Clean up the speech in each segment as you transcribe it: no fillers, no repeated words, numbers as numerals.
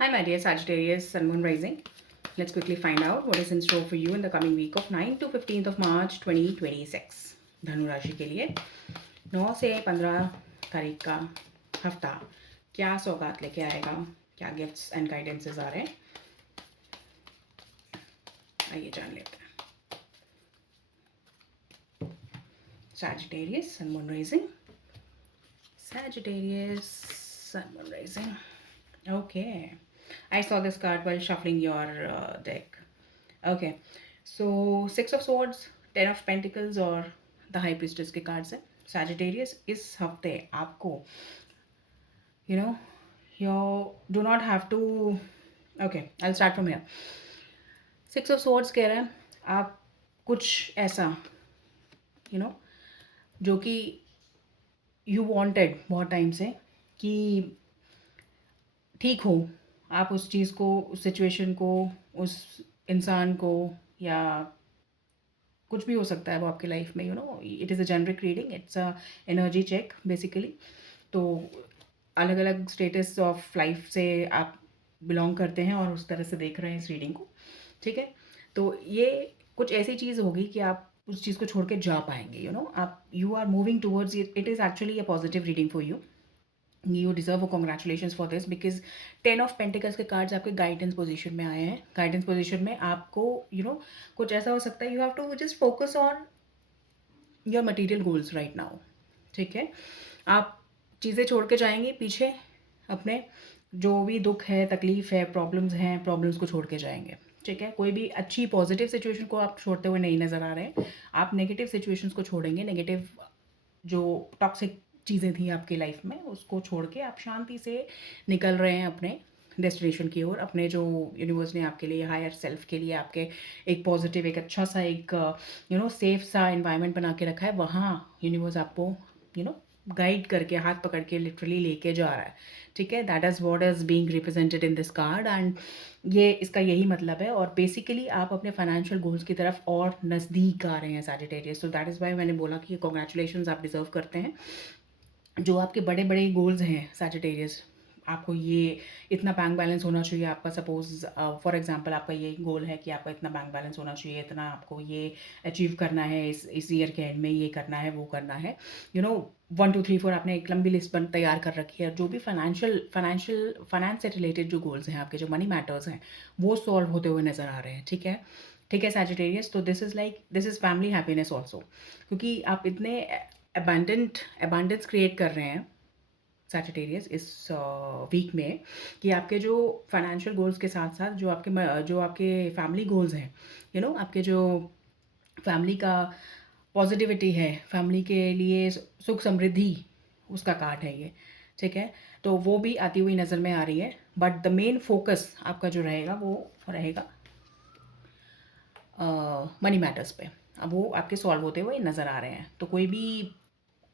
Hi, my dear Sagittarius, Sun Moon Rising. Let's quickly find out what is in store for you in the coming week of 9 to 15th of March 2026. धनु राशि के लिए 9 से 15 तारीख का हफ्ता क्या सौगात लेके आएगा, क्या गिफ्ट्स एंड गाइडेंसेस आ रहे हैं, आइए जान लेते हैं. Sagittarius, Sun Moon Rising. Sagittarius, Sun Moon Rising. Okay. I saw this card while shuffling your deck. Okay. So, Six of Swords, Ten of Pentacles और The High Priestess के cards हैं. Sagittarius, इस हफ्ते आपको you do not have to. Okay, I'll start from here. Six of Swords कह रहा है आप कुछ ऐसा जो कि यू वांटेड बहुत टाइम से कि ठीक हो, आप उस चीज़ को, उस सिचुएशन को, उस इंसान को, या कुछ भी हो सकता है वो आपकी लाइफ में. It is a generic reading, it's a energy check basically. तो अलग अलग स्टेटस ऑफ लाइफ से आप बिलोंग करते हैं और उस तरह से देख रहे हैं इस रीडिंग को. ठीक है, तो ये कुछ ऐसी चीज़ होगी कि आप उस चीज़ को छोड़ के जा पाएंगे. आप you are moving towards it is actually a positive reading for you. You deserve congratulation for this because 10 of pentacles के कार्ड्स आपके गाइडेंस पोजीशन में आए हैं. गाइडेंस पोजीशन में आपको कुछ ऐसा हो सकता है, you have to just focus on your material goals right now. ठीक है, आप चीज़ें छोड़ के जाएंगे पीछे, अपने जो भी दुख है, तकलीफ़ है, प्रॉब्लम्स हैं, प्रॉब्लम्स को छोड़ के जाएंगे. ठीक है, कोई भी अच्छी पॉजिटिव सिचुएशन को आप छोड़ते हुए नहीं नज़र आ रहे हैं. आप नेगेटिव सिचुएशंस को छोड़ेंगे, नेगेटिव जो टॉक्सिक चीज़ें थी आपकी लाइफ में उसको छोड़ के आप शांति से निकल रहे हैं अपने डेस्टिनेशन की ओर. अपने जो यूनिवर्स ने आपके लिए, हायर सेल्फ के लिए आपके एक पॉजिटिव, एक अच्छा सा, एक सेफ सा इन्वायरमेंट बना के रखा है. वहाँ यूनिवर्स आपको गाइड करके, हाथ पकड़ के लिटरली लेके जा रहा है. ठीक है, that is what is being represented in this card. And ये इसका यही मतलब है. और बेसिकली आप अपने फाइनेंशियल गोल्स की तरफ और नज़दीक आ रहे हैं सैजिटेरियस. तो दैट इज़ वाई मैंने बोला कि कॉन्ग्रेचुलेशंस, आप डिज़र्व करते हैं. जो आपके बड़े बड़े गोल्स हैं सैजिटेरियस, आपको ये इतना बैंक बैलेंस होना चाहिए आपका. सपोज़ फॉर एग्जांपल आपका ये गोल है कि आपका इतना बैंक बैलेंस होना चाहिए, इतना आपको ये अचीव करना है, इस ईयर के एंड में ये करना है, वो करना है. 1 2 3 4 आपने एक लंबी लिस्ट तैयार कर रखी है. जो भी फाइनेंस से रिलेटेड जो गोल्स हैं आपके, जो मनी मैटर्स हैं, वो सॉल्व होते हुए नज़र आ रहे हैं. ठीक है, ठीक है सैजिटेरियस. तो this is family happiness also, क्योंकि आप इतने अबंडेंस क्रिएट कर रहे हैं सैजिटेरियस इस वीक में कि आपके जो फाइनेंशियल गोल्स के साथ साथ जो आपके फैमिली गोल्स हैं, आपके जो फैमिली का पॉजिटिविटी है, फैमिली के लिए सुख समृद्धि, उसका कार्ड है ये. ठीक है, तो वो भी आती हुई नज़र में आ रही है. बट द मेन फोकस आपका जो रहेगा वो रहेगा मनी मैटर्स पे. अब वो आपके सॉल्व होते हुए नज़र आ रहे हैं. तो कोई भी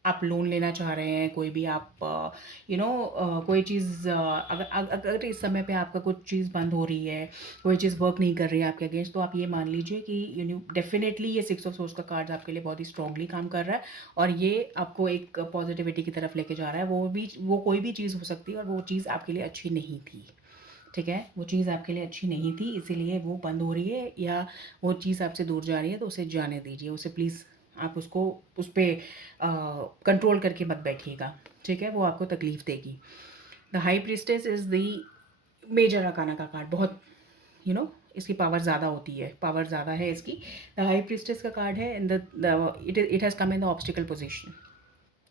आप लोन लेना चाह रहे हैं, कोई भी आप कोई चीज़ अगर इस समय पे आपका कुछ चीज़ बंद हो रही है, कोई चीज़ वर्क नहीं कर रही है आपके अगेंस्ट, तो आप ये मान लीजिए कि डेफिनेटली ये 6 ऑफ सोर्स का कार्ड आपके लिए बहुत ही स्ट्रांगली काम कर रहा है. और ये आपको एक पॉजिटिविटी की तरफ लेके जा रहा है. वो कोई भी चीज़ हो सकती है और वो चीज़ आपके लिए अच्छी नहीं थी. ठीक है, वो चीज़ आपके लिए अच्छी नहीं थी, इसीलिए वो बंद हो रही है, या वो चीज़ आपसे दूर जा रही है, तो उसे जाने दीजिए. उसे प्लीज़ आप उसको उस पर कंट्रोल करके मत बैठिएगा. ठीक है, वो आपको तकलीफ़ देगी. The high priestess is the major arcana का कार्ड. बहुत इसकी पावर ज़्यादा होती है, पावर ज़्यादा है इसकी. द हाई प्रीस्टेस का कार्ड है in it has come in the obstacle position.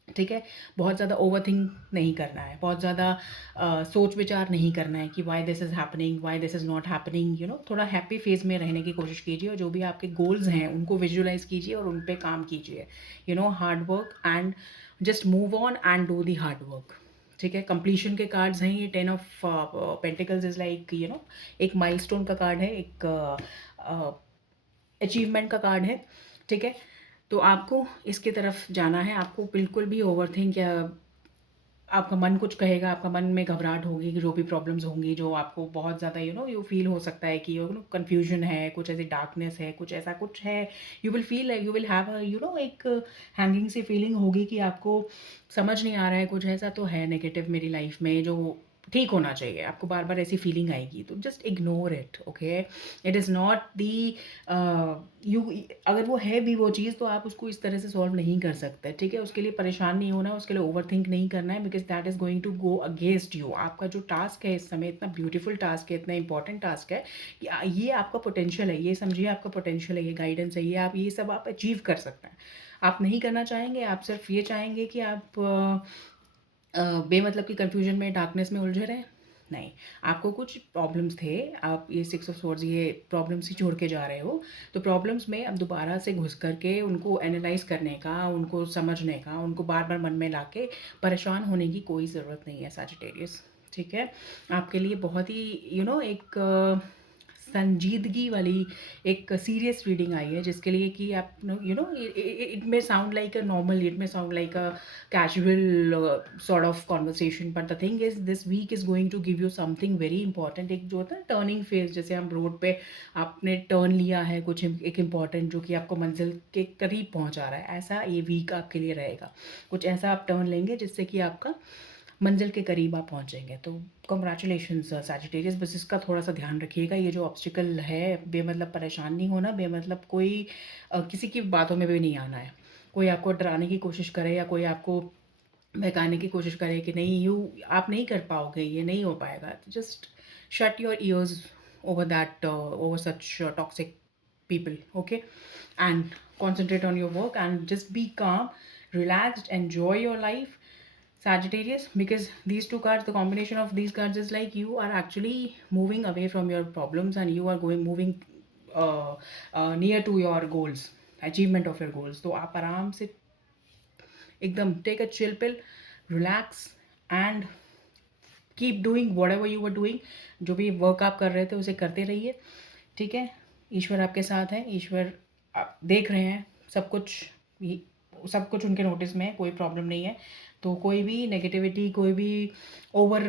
ठीक है, बहुत ज़्यादा ओवरथिंक नहीं करना है, बहुत ज़्यादा सोच विचार नहीं करना है कि why this is happening, why this is not happening. थोड़ा हैप्पी फेज में रहने की कोशिश कीजिए और जो भी आपके गोल्स हैं उनको विजुअलाइज कीजिए और उन पे काम कीजिए. Hard work and just move on and do the hard work. ठीक है, कंप्लीशन के कार्ड्स हैं ये. 10 ऑफ पेंटिकल्स इज़ लाइक एक माइलस्टोन का कार्ड है, एक अचीवमेंट का कार्ड है. ठीक है, तो आपको इसकी तरफ जाना है. आपको बिल्कुल भी ओवरथिंक या आपका मन कुछ कहेगा, आपका मन में घबराहट होगी कि जो भी प्रॉब्लम्स होंगी, जो आपको बहुत ज़्यादा यू फील हो सकता है कि कन्फ्यूजन है, कुछ ऐसी डार्कनेस है, कुछ ऐसा कुछ है. You will feel, you will have एक हैंगिंग सी फीलिंग होगी कि आपको समझ नहीं आ रहा है, कुछ ऐसा तो है नेगेटिव मेरी लाइफ में जो ठीक होना चाहिए, आपको बार-बार ऐसी फीलिंग आएगी, तो just ignore it, okay? It is not the you अगर वो है भी वो चीज़, तो आप उसको इस तरह से सॉल्व नहीं कर सकते, ठीक है? उसके लिए परेशान नहीं होना है, उसके लिए ओवरथिंक नहीं करना है, because that is going to go against you. आपका जो टास्क है इस समय इतना ब्यूटीफुल टास्क है, इतना इंपॉर्टेंट टास्क है कि ये आपका पोटेंशियल है, ये समझिए आपका पोटेंशियल है, ये गाइडेंस है, ये सब आप अचीव कर सकते हैं। आप नहीं करना चाहेंगे, आप सिर्फ़ ये चाहेंगे कि आप बेमतलब की कन्फ्यूजन में, डार्कनेस में उलझे रहें? नहीं, आपको कुछ प्रॉब्लम्स थे, आप ये 6 ऑफ स्वॉर्ड्स ये प्रॉब्लम्स ही छोड़ के जा रहे हो, तो प्रॉब्लम्स में अब दोबारा से घुस कर के उनको एनालाइज़ करने का, उनको समझने का, उनको बार-बार मन में लाके परेशान होने की कोई ज़रूरत नहीं है सैजिटेरियस, ठीक है? आपके लिए बहुत ही एक संजीदगी वाली एक सीरियस रीडिंग आई है, जिसके लिए कि आप it may sound like a normal, it may sound like a casual sort of conversation, but the thing is this week is going to give you something very important। एक जो होता है turning phase, जैसे हम road पे आपने turn लिया है कुछ एक इम्पॉर्टेंट जो कि आपको मंजिल के करीब पहुंचा रहा है, ऐसा ये वीक आपके लिए रहेगा। कुछ ऐसा आप टर्न लेंगे जिससे कि आपका मंजिल के करीब आप पहुंचेंगे। तो कॉन्ग्रेचुलेशंस सैजिटेरियस, बस इसका थोड़ा सा ध्यान रखिएगा, ये जो ऑब्स्टिकल है बेमतलब परेशान नहीं होना, बेमतलब कोई किसी की बातों में भी नहीं आना है। कोई आपको डराने की कोशिश करे या कोई आपको बहकाने की कोशिश करे कि नहीं आप नहीं कर पाओगे, ये नहीं हो पाएगा, just shut your ears over that, over such toxic people, okay? And concentrate on your work and just be calm, relaxed, enjoy your life, Sagittarius, because these two cards, the combination of these cards is like you are actually moving away from your problems and you are moving near to your goals, achievement of your goals. तो आप आराम से एकदम take a chill pill, relax and keep doing whatever you were doing. जो भी work आप कर रहे थे उसे करते रहिए, ठीक है? ईश्वर आपके साथ है, ईश्वर आप देख रहे हैं सब कुछ, सब कुछ उनके नोटिस में है, कोई प्रॉब्लम नहीं है। तो कोई भी नेगेटिविटी, कोई भी ओवर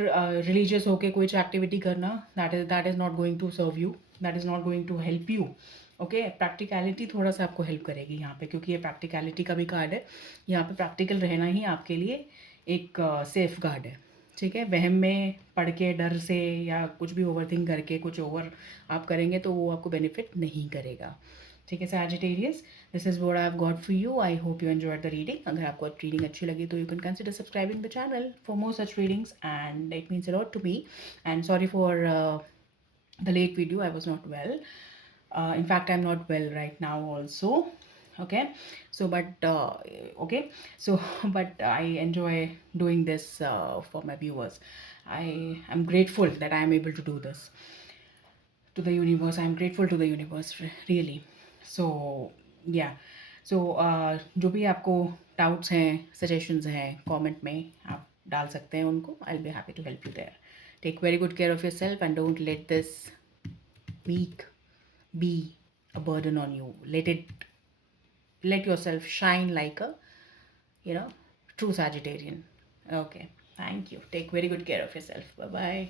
रिलीजियस होके कोई एक्टिविटी करना, that is not going to serve you, that is not going to help you, okay? Practicality थोड़ा सा आपको हेल्प करेगी यहाँ पे, क्योंकि ये प्रैक्टिकलिटी का भी कार्ड है। यहाँ पे प्रैक्टिकल रहना ही आपके लिए एक सेफ गार्ड है, ठीक है? वहम में पढ़ के, डर से या कुछ भी ओवरथिंक करके कुछ ओवर आप करेंगे तो वो आपको बेनिफिट नहीं करेगा, ठीक है Sagittarius? This is what I have got for you. I hope you enjoyed the reading. अगर आपको रीडिंग अच्छी लगी तो you can consider subscribing the channel for more such readings and it means a lot to me. And sorry for the late video, I was not well. In fact, I'm not well right now also, okay? So but okay, so but I enjoy doing this for my viewers. I am grateful that I am able to do this to the universe. I'm grateful to the universe, really. So yeah, so जो भी आपको doubts हैं, suggestions हैं, comment में आप डाल सकते हैं उनको। I'll be happy to help you there. Take very good care of yourself and don't let this week be a burden on you. Let yourself shine like a you know true Sagittarian. Okay, thank you. Take very good care of yourself. Bye bye.